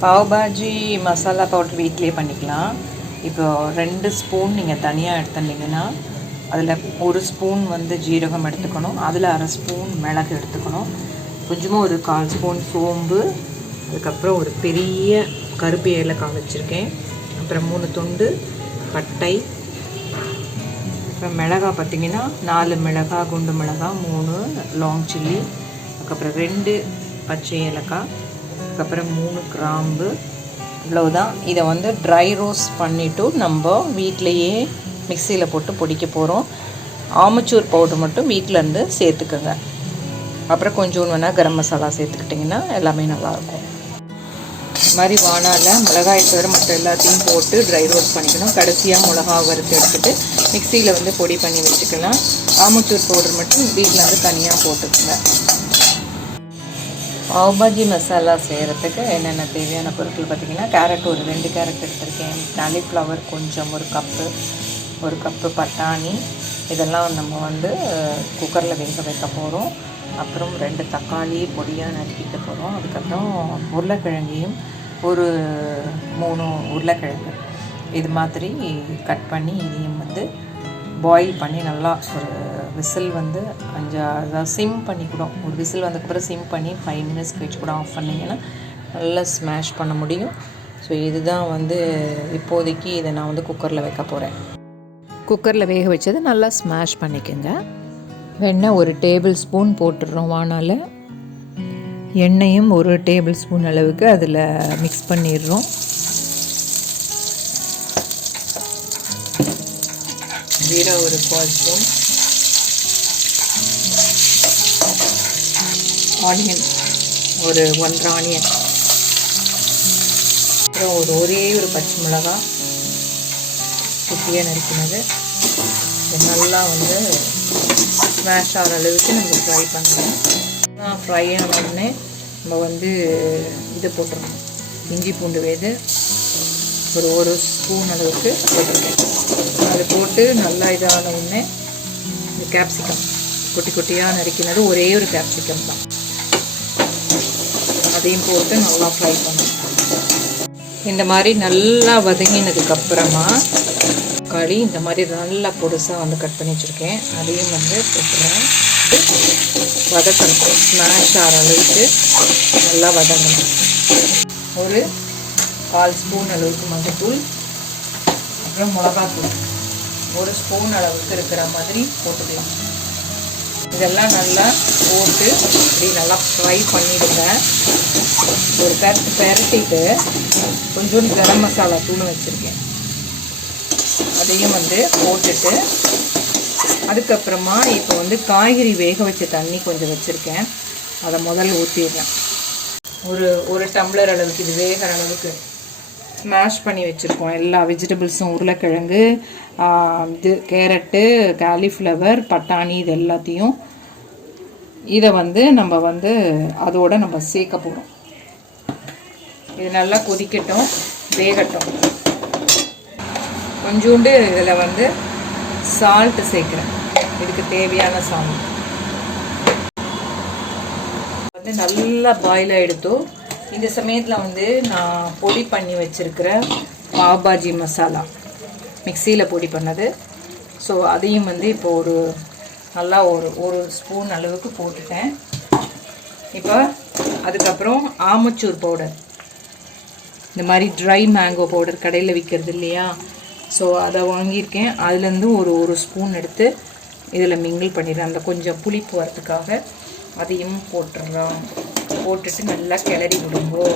Pav bhaji masala powder வீட்லேயே பண்ணிக்கலாம். இப்போ ரெண்டு ஸ்பூன் நீங்கள் தனியாக எடுத்துட்டிங்கன்னா அதில் ஒரு ஸ்பூன் வந்து ஜீரகம் எடுத்துக்கணும். அதில் அரை ஸ்பூன் மிளகு எடுத்துக்கணும். கொஞ்சமாக ஒரு கால் ஸ்பூன் சோம்பு அதுக்கப்புறம் ஒரு பெரிய கருப்பு ஏலக்காய் வச்சுருக்கேன் அப்புறம் மூணு துண்டு பட்டை. அப்புறம் மிளகா பார்த்தீங்கன்னா நாலு மிளகா குண்டு மிளகா மூணு லாங் சில்லி அதுக்கப்புறம் ரெண்டு பச்சை ஏலக்காய். அதுக்கப்புறம் மூணு கிராம்பு. இவ்வளவுதான். இதை வந்து ட்ரை ரோஸ்ட் பண்ணிவிட்டு நம்ம வீட்டிலையே மிக்சியில் போட்டு பொடிக்க போகிறோம் ஆமச்சூர் பவுடர் மட்டும் வீட்டிலேருந்து சேர்த்துக்கோங்க. அப்புறம் கொஞ்சோண்டு வேணால் கரம் மசாலா சேர்த்துக்கிட்டிங்கன்னா எல்லாமே நல்லாயிருக்கும் இது மாதிரி வானால மிளகாய் தவிர மற்ற எல்லாத்தையும் போட்டு ட்ரை ரோஸ்ட் பண்ணிக்கணும். கடைசியாக மிளகா வறுத்து எடுத்துகிட்டு மிக்சியில் வந்து பொடி பண்ணி வச்சுக்கலாம். ஆமச்சூர் பவுடர் மட்டும் வீட்டில் வந்து தனியாக போட்டுக்கோங்க. பாவ் பாஜி மசாலா செய்கிறதுக்கு என்னென்ன தேவையான பொருட்கள் பார்த்திங்கன்னா கேரட் ஒரு ரெண்டு கேரட் எடுத்திருக்கேன். காலிஃப்ளவர் கொஞ்சம் ஒரு கப்பு ஒரு கப்பு பட்டாணி. இதெல்லாம் நம்ம வந்து குக்கரில் வேக வைக்க போகிறோம் அப்புறம் ரெண்டு தக்காளி பொடியாக நறுக்கிக்க போகிறோம் அதுக்கப்புறம் உருளைக்கிழங்கையும் ஒரு மூணு உருளைக்கிழங்கு. இது மாதிரி கட் பண்ணி இதையும் வந்து பாயில் பண்ணி நல்லா ஒரு விசில் வந்து அஞ்சு அதாவது சிம் பண்ணி கூட ஒரு விசில் வந்ததுக்கப்புறம் சிம் பண்ணி ஃபைவ் மினிட்ஸ் கழிச்சு கூட ஆஃப் பண்ணிங்கன்னா நல்லா ஸ்மாஷ் பண்ண முடியும். ஸோ இதுதான் வந்து இப்போதைக்கு இதை நான் வந்து குக்கரில் வைக்க போகிறேன் குக்கரில் வேக வச்சது நல்லா ஸ்மாஷ் பண்ணிக்கோங்க. வெண்ணெய் ஒரு டேபிள் ஸ்பூன் போட்டுடுறோம் வானால. எண்ணெயும் ஒரு டேபிள் ஸ்பூன் அளவுக்கு அதில் மிக்ஸ் பண்ணிடுறோம். ஜீரா ஒரு கால் ஸ்பூன். ஆனியன் ஒரு ஒன்றரை ஆனியன். அப்புறம் ஒரு ஒரே ஒரு பச்சை மிளகாய் குட்டியாக நறுக்கினது. நல்லா வந்து ஸ்மாஷ் ஆகிற அளவுக்கு நம்ம ஃப்ரை பண்ணுறோம் ஃப்ரை ஆன உடனே நம்ம வந்து இதை போட்டுருணும் இஞ்சி பூண்டு வேது ஒரு ஒரு ஸ்பூன் அளவுக்கு போட்டிருக்கேன். அது போட்டு நல்லா இதான உடனே இந்த கேப்சிகம் குட்டி குட்டியாக நறுக்கினது ஒரே ஒரு கேப்சிகம் தான். அதையும் போட்டு நல்லா ஃப்ரை பண்ணணும். இந்த மாதிரி நல்லா வதங்கினதுக்கப்புறமா தக்காளி இந்த மாதிரி நல்லா பொடுசாக வந்து கட் பண்ணி வச்சுருக்கேன். அதையும் வந்து போட்டுறேன் வதக்கணும். ஸ்மாஷ் ஆகிற அளவுக்கு நல்லா வதங்கணும். ஒரு கால் ஸ்பூன் அளவுக்கு மஞ்சத்தூள் அப்புறம் மிளகாத்தூள். ஒரு ஸ்பூன் அளவுக்கு இருக்கிற மாதிரி போட்டுக்கலாம். இதெல்லாம் நல்லா போட்டு இப்படி நல்லா ஃப்ரை பண்ணிவிடுங்க ஒரு பெரட்டு பெரட்டிட்டு கொஞ்சோண்டு கரம் மசாலா தூள் வச்சுருக்கேன். அதையும் வந்து போட்டுட்டு அதுக்கப்புறமா இப்போ வந்து காய்கறி வேக வச்ச தண்ணி கொஞ்சம் வச்சுருக்கேன். அதை முதல்ல ஊற்றிடுறேன் ஒரு ஒரு டம்ளர் அளவுக்கு இது வேகிற அளவுக்கு ஸ்மாஷ் பண்ணி வச்சுருக்கோம். எல்லா வெஜிடபிள்ஸும் உருளைக்கிழங்கு இது கேரட்டு காலிஃப்ளவர் பட்டாணி இது எல்லாத்தையும் இதை வந்து நம்ம வந்து அதோடு நம்ம சேர்க்க போகிறோம் இது நல்லா கொதிக்கட்டும் வேகட்டும். கொஞ்சோண்டு இதில் வந்து சால்ட்டு சேர்க்குறேன். இதுக்கு தேவையான சால்ட் வந்து நல்லா பாயில் ஆகிடுத்தோ இந்த சமயத்தில் வந்து நான் பொடி பண்ணி வச்சுருக்கிற பாபாஜி மசாலா. மிக்சியில் பொடி பண்ணது. ஸோ அதையும் வந்து இப்போ ஒரு நல்லா ஒரு ஒரு ஸ்பூன் அளவுக்கு போட்டுட்டேன். இப்போ அதுக்கப்புறம் ஆமச்சூர் பவுடர். இந்த மாதிரி ட்ரை மேங்கோ பவுடர் கடையில் விற்கிறது இல்லையா? ஸோ அதை வாங்கியிருக்கேன். அதுலேருந்து ஒரு ஒரு ஸ்பூன் எடுத்து இதில் மிங்கிள் பண்ணிடுறேன். அந்த கொஞ்சம் புளிப்பு வரத்துக்காக அதையும் போட்டுடுறோம். போட்டுட்டு நல்லா கிளறி விடுங்கோ.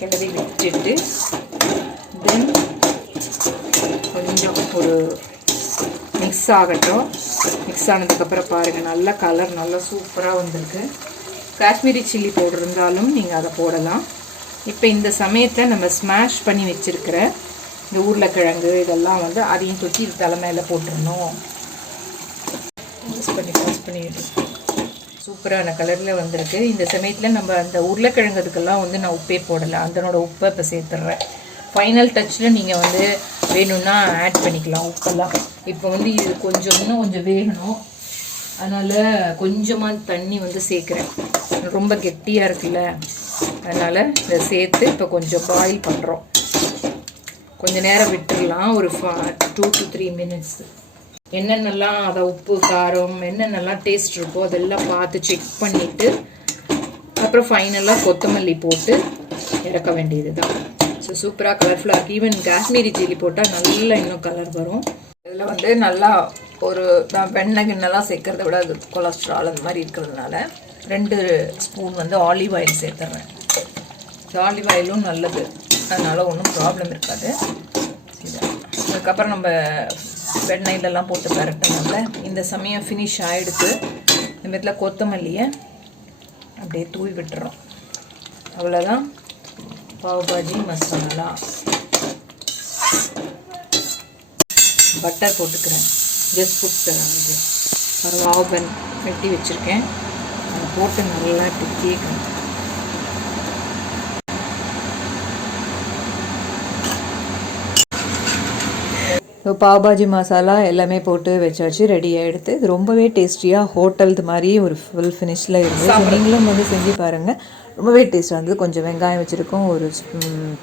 கிளறி விட்டுட்டு தென் ஒரு மிக்ஸ் ஆகட்டும். மிக்ஸ் ஆனதுக்கப்புறம் பாருங்கள் நல்லா கலர் நல்லா சூப்பராக வந்திருக்கு. காஷ்மீரி சில்லி பவுடர் இருந்தாலும் நீங்கள் அதை போடலாம். இப்போ இந்த சமயத்தை நம்ம ஸ்மாஷ் பண்ணி வச்சுருக்கிற இந்த உருளைக்கிழங்கு இதெல்லாம் வந்து அதையும் தொட்டி இது தலைமையில் போட்டுடணும் மிக்ஸ் பண்ணி யூஸ் பண்ணி சூப்பரான கலரில் வந்திருக்கு. இந்த சமயத்தில் நம்ம அந்த உருளைக்கிழங்கு அதுக்கெல்லாம் வந்து நான் உப்பே போடலை. அதனோட உப்பை இப்போ சேர்த்துட்றேன் ஃபைனல் டச்சில் நீங்கள் வந்து வேணும்னா ஆட் பண்ணிக்கலாம் உப்பெல்லாம். இப்போ வந்து இது கொஞ்சம் இன்னும் கொஞ்சம் வேகணும். அதனால் கொஞ்சமாக தண்ணி வந்து சேர்க்குறேன். ரொம்ப கெட்டியாக இருக்குல்ல. அதனால் இதை சேர்த்து இப்போ கொஞ்சம் பாயில் பண்ணுறோம் கொஞ்சம் நேரம் விட்டுடலாம். ஒரு ஃபா டூ டு த்ரீ மினிட்ஸ் என்னென்னலாம் அதை உப்பு காரம் என்னென்னலாம் டேஸ்ட் இருக்கோ அதெல்லாம் பார்த்து செக் பண்ணிவிட்டு அப்புறம் ஃபைனலாக கொத்தமல்லி போட்டு இறக்க வேண்டியது தான் ஸோ சூப்பராக கலர்ஃபுல்லாக ஈவன் காஷ்மீரி சில்லி போட்டால் நல்லா இன்னும் கலர் வரும். இதில் வந்து நல்லா ஒரு நான் வெண்ணெய் கிண்ணெல்லாம் சேர்க்கறத விட அது கொலஸ்ட்ரால் அந்த மாதிரி இருக்கிறதுனால ரெண்டு ஸ்பூன் வந்து ஆலிவ் ஆயில் சேர்த்துறேன். ஆலிவ் ஆயிலும் நல்லது. அதனால் ஒன்றும் ப்ராப்ளம் இருக்காது. அதுக்கப்புறம் நம்ம வெண்ணெயிலெல்லாம் போட்டு பரட்டினால இந்த சமயம் ஃபினிஷ் ஆகிடுது இந்த மாரில கொத்தமல்லியை அப்படியே தூவி விட்டுறோம். அவ்வளோதான் பாவ் பாஜி மசாலா. பட்டர் போட்டுக்கிறேன். ஜஸ்ட் புட் இது ஒரு வாவன் வெட்டி வச்சுருக்கேன். அதை போட்டு நல்லா இப்படி கேட்கணும் பாவ்பாஜி மசாலா எல்லாமே போட்டு வச்சாச்சு ரெடி ஆகிடுது இது ரொம்பவே டேஸ்டியாக ஹோட்டல்து மாதிரி ஒரு ஃபுல் ஃபினிஷில் இருந்தது. நீங்களும் வந்து செஞ்சு பாருங்கள் ரொம்பவே டேஸ்ட்டாக இருந்தது. கொஞ்சம் வெங்காயம் வச்சுருக்கோம் ஒரு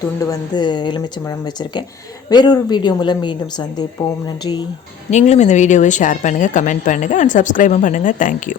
துண்டு வந்து எலுமிச்சம்பழம் வச்சுருக்கேன். வேறொரு வீடியோ மூலம் மீண்டும் சந்திப்போம். நன்றி. நீங்களும் இந்த வீடியோவை ஷேர் பண்ணுங்கள் கமெண்ட் பண்ணுங்கள் அண்ட் சப்ஸ்கிரைபும் பண்ணுங்கள் தேங்க்யூ